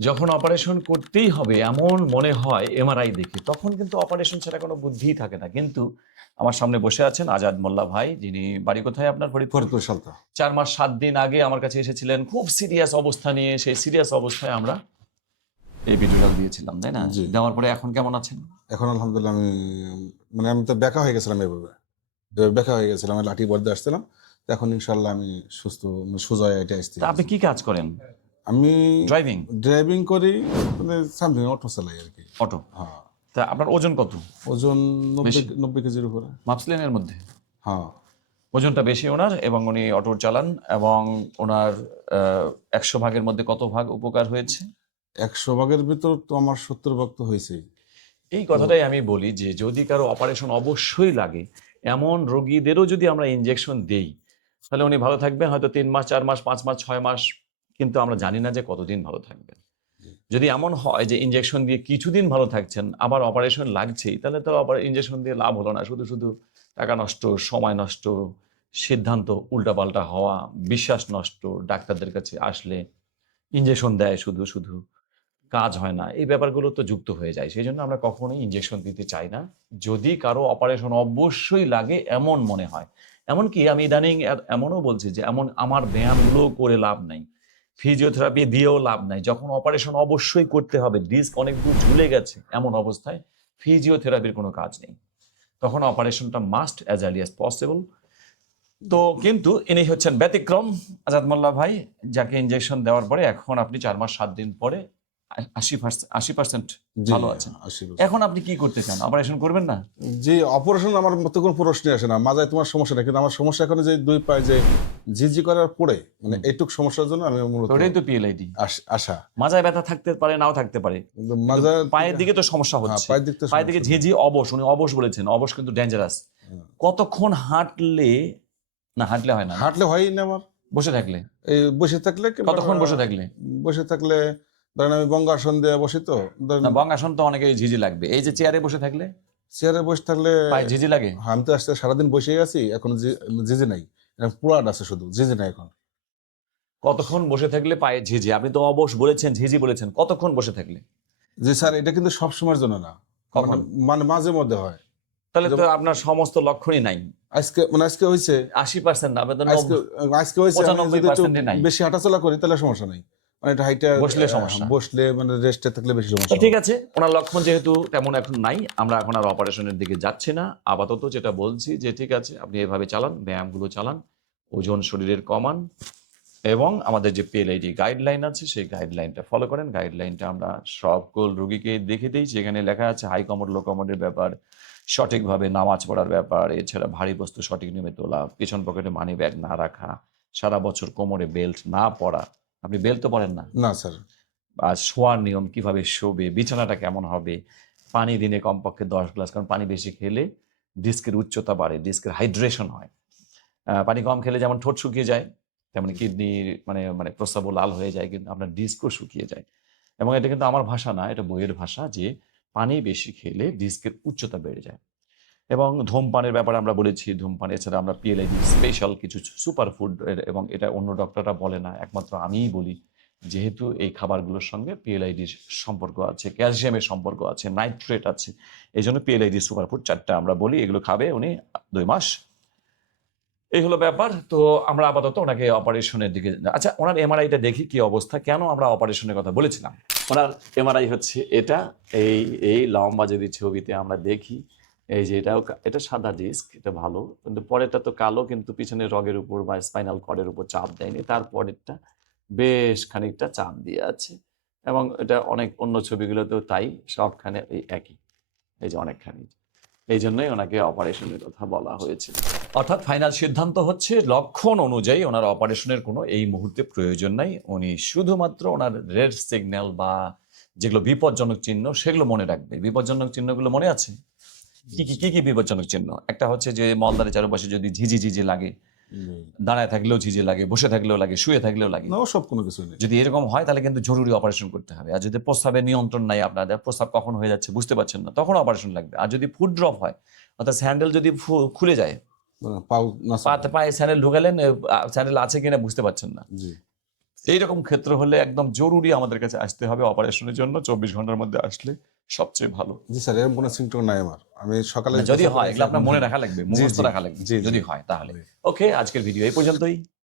যখন অপারেশন করতেই হবে এমন মনে হয় এমআরআই দেখে, তখন কিন্তু অপারেশন ছাড়া কোনো বুদ্ধিই থাকে না। কিন্তু আমার সামনে বসে আছেন আজাদ মোল্লা ভাই, যিনি বাড়ি কোথায় আপনার? ফরিদপুর। ফরিদপুর সালতা। 4 মাস 7 দিন আগে আমার কাছে এসেছিলেন খুব সিরিয়াস অবস্থা নিয়ে। সেই সিরিয়াস অবস্থায় আমরা এই ভিডিওটা দিয়েছিলাম, তাই না? জি। দেওয়ার পরে এখন কেমন আছেন? এখন আলহামদুলিল্লাহ আমি তো বেকা হয়ে গেছিলাম এভাবে বেকা হয়ে গেছিলাম, আমি লাঠি বর্দে আসছিলাম। তো এখন ইনশাল্লাহ আমি সুস্থ, সোজা হয়ে এটা আসছি। তা আপনি কি কাজ করেন? আমি ড্রাইভিং? ড্রাইভিং করি, মানে সামথিং অটো চালাই আর কি। অটো? হ্যাঁ। তা আপনার ওজন কত? ওজন বেশি? 90 কেজির উপরে। মাপছিলেন এর মধ্যে? হ্যাঁ। ওজনটা বেশি ওনার, এবং উনি অটো চালান, এবং ওনার 100 ভাগের মধ্যে কত ভাগ উপকার হয়েছে? 100 ভাগের ভিতর তো আমার 70 ভাগ তো হয়েছে। এই কথাটাই আমি বলি যে যদি কারো অপারেশন অবশ্যই লাগে, এমন রোগীদেরও যদি আমরা ইনজেকশন দেই, তাহলে উনি ভালো থাকবেন হয়তো 3 মাস, 4 মাস, 5 মাস, 6 মাস, কিন্তু আমরা জানি না যে কতদিন ভালো থাকবেন। যদি এমন হয় যে ইনজেকশন দিয়ে কিছুদিন ভালো থাকছেন, আবার অপারেশন লাগছেই, তাহলে তো আবার ইনজেকশন দিয়ে লাভ হলো না, শুধু শুধু টাকা নষ্ট, সময় নষ্ট, সিদ্ধান্ত উল্টাপাল্টা হওয়া, বিশ্বাস নষ্ট, ডাক্তারদের কাছে আসলে ইনজেকশন দেয় শুধু শুধু, কাজ হয় না, এই ব্যাপারগুলো তো যুক্ত হয়ে যায়। সেই জন্য আমরা কখনোই ইনজেকশন দিতে চাই না যদি কারো অপারেশন অবশ্যই লাগে এমন মনে হয়। এমনকি আমি ইদানিং এমনও বলছি যে এমন আমার ব্যায়ামগুলো করে লাভ নাই, ফিজিওথেরাপি দিয়েও লাভ নাই। যখন অপারেশন অবশ্যই করতে হবে, ডিস্ক অনেক দূর ঝুলে গেছে, এমন অবস্থায় ফিজিওথেরাপির কোনো কাজ নেই, তখন অপারেশনটা must as early as possible. তো কিন্তু ইনি হচ্ছেন ব্যতিক্রম, আজাদ মোল্লা ভাই, যাকে ইনজেকশন দেওয়ার পরে এখন আপনি 4 মাস 7 দিন পরে 80% জি, ভালো আছেন। 80%। এখন আপনি কি করতে চান? অপারেশন করবেন না? যে অপারেশন আমার মতো কোনো প্রশ্নই আসে না। মাজায় তোমার সমস্যা নেই, কিন্তু আমার সমস্যা এখন যে 2 পায়ে যে ঝিঝি করার পরে, মানে এইটুক সমস্যার জন্য আমি মূলত ওটাই তো পিএলআইডি। আশা। মাজায় ব্যথা থাকতে পারে, নাও থাকতে পারে, কিন্তু কিন্তু মাজায় পায়ের দিকে তো সমস্যা হ্যাঁ, হচ্ছে। পায়ের দিক থেকে পায়ের দিকে সমস্যা। ঝিঝি অবশ, উনি অবশ বলেছেন, অবশ কিন্তু ডেঞ্জারাস। হ্যাঁ। কতক্ষণ হাঁটলে, না হাঁটলে হয় না, হাঁটলে হয়ই না আমার। বসে থাকলে? এই বসে থাকলে কতক্ষণ বসে থাকলে? বসে থাকলে ধরেন আমি বঙ্গাসন দিয়ে বসি, তো ধরেন না, বঙ্গাসন তো অনেকে ঝিঝি লাগবে। এই যে চেয়ারে বসে থাকলে চেয়ারে বসে থাকলে পায়ে ঝিঝি লাগে? আমি তো আসতে সারাদিন বসেই আছি, এখন জিজি নাই, পুরাট আছে, শুধু জিজি নাই এখন। কতক্ষণ বসে থাকলে পায়ে ঝিঝি? আপনি তো অবশ বলেছেন, ঝিঝি বলেছেন, কতক্ষণ বসে থাকলে? জি স্যার, এটা কিন্তু সব সময়ের জন্য না, কখন? মানে মাঝে মধ্যে হয়। তাহলে তো আপনার সমস্ত লক্ষণই নাই। আজকে হয়েছে 80% না, আপনার তো আজকে হয়েছে, আমি যদি একটু 95% নাই। বেশি হাঁটাচলা করি তাহলে সমস্যা নাই, মানে এটা হাইটা বসলে সমস্যা। বসলে মানে রেস্টে থাকলে বেশি তো সমস্যা। ঠিক আছে, ওনার লক্ষণ যেহেতু তেমন এখন নাই, আমরা এখন আর অপারেশনের দিকে যাচ্ছি না। আপাতত যেটা বলছি যে ঠিক আছে, আপনি এভাবে চালান, ব্যায়ামগুলো চালান, ওজন শরীরের কমান, এবং আমাদের যে পিএলআইডি গাইডলাইন আছে সেই গাইডলাইনটা ফলো করেন। গাইডলাইনটা আমরা সকল রোগীকে দেখে দিই, যেখানে লেখা আছে হাই কমোড লো কমোডের ব্যাপার, সঠিকভাবে নামাজ পড়ার ব্যাপার, এছাড়া ভারী বস্তু সঠিক নিয়মে তোলা, পিছন পকেটে মানি ব্যাগ না রাখা, সারা বছর কোমরে বেল্ট না পরা। আপনি বেল্ট তো পরেন না? না স্যার। আর শোয়ার নিয়ম, কিভাবে শোবে, বিছানাটা কেমন হবে, পানি দিনে কমপক্ষে 10 গ্লাস, কারণ পানি বেশি খেলে ডিস্কের উচ্চতা বাড়ে, ডিস্কের হাইড্রেশন হয়। পানি কম খেলে যেমন ঠোঁট শুকিয়ে যায়, তেমন কিডনির মানে মানে প্রস্রাবও লাল হয়ে যায়, কিন্তু আপনার ডিস্কও শুকিয়ে যায়। এবং এটা কিন্তু আমার ভাষা না, এটা বইয়ের ভাষা, যে পানি বেশি খেলে ডিস্কের উচ্চতা বেড়ে যায়। এবং ধূমপানের ব্যাপারে আমরা বলেছি, ধূমপান এছাড়া আমরা পিএলআইডি স্পেশাল কিছু সুপার ফুড, এবং এটা অন্য ডক্টররা বলে না, একমাত্র আমিই বলি, যেহেতু এই খাবারগুলোর সঙ্গে পিএলআইডির সম্পর্ক আছে, ক্যালসিয়ামের সম্পর্ক আছে, নাইট্রেট আছে, এই জন্য পিএলআইডি সুপার ফুড 4টা আমরা বলি, এগুলো খাবে উনি 2 মাস। এই হলো ব্যাপার। তো আমরা আপাতত ওনাকে অপারেশনের দিকে, আচ্ছা ওনার এমআরআইটা দেখি কি অবস্থা, কেন আমরা অপারেশনের কথা বলেছিলাম। ওনার এমআরআই হচ্ছে এটা, এই এই লম্বা যদি ছবিতে আমরা দেখি, এই যে এটা সাদা ডিস্ক, এটা ভালো, কিন্তু পরেরটা তো কালো, কিন্তু পিছনের রগের উপর বা স্পাইনাল কর্ডের উপর চাপ দেয়নি, তারপরেরটা বেশ খানিকটা চাপ দিয়ে আছে। এবং এটা অনেক অন্য ছবিগুলোতেও তাই, সবখানে এই একই, এই যে অনেকখানি। এই জন্যই ওনাকে অপারেশনের কথা বলা হয়েছে। অর্থাৎ ফাইনাল সিদ্ধান্ত হচ্ছে লক্ষণ অনুযায়ী ওনার অপারেশনের কোনো এই মুহূর্তে প্রয়োজন নাই। উনি শুধুমাত্র ওনার রেড সিগন্যাল বা যেগুলো বিপজ্জনক চিহ্ন সেগুলো মনে রাখবে। বিপজ্জনক চিহ্নগুলো মনে আছে? কি কি কি কি বিপজ্জনক চিহ্ন? একটা হচ্ছে যে মলদ্বারের চারপাশে যদি ঝিঝি ঝিঝি লাগে, দাঁড়ায় থাকলেও ঝিঝি লাগে, বসে থাকলেও লাগে, শুয়ে থাকলেও লাগে, না, সব কোনো কিছু নেই। যদি এরকম হয় তাহলে কিন্তু জরুরি অপারেশন করতে হবে। আর যদি প্রস্রাবের নিয়ন্ত্রণ নাই, আপনাদের প্রস্রাব কখন হয়ে যাচ্ছে বুঝতে পারছেন না, তখন অপারেশন লাগবে। আর যদি ফুট ড্রপ হয়, অর্থাৎ স্যান্ডেল যদি খুলে যায়, পাও না স্যার। পায়ে স্যান্ডেল ঢুকালেন, স্যান্ডেল আছে কিনা বুঝতে পারছেন না, জি। এইরকম ক্ষেত্র হলে একদম জরুরি আমাদের কাছে আসতে হবে অপারেশনের জন্য, 24 ঘন্টার মধ্যে আসলে সবচেয়ে ভালো। জি স্যার, এরকম কোনো সিমটম নাই আমার। আমি সকালে যদি হয় এগুলো আপনার মনে রাখা লাগবে, জি মুখস্থ জি রাখা লাগবে জি জি যদি হয় তাহলে। জি। ওকে, আজকের ভিডিও এই পর্যন্তই।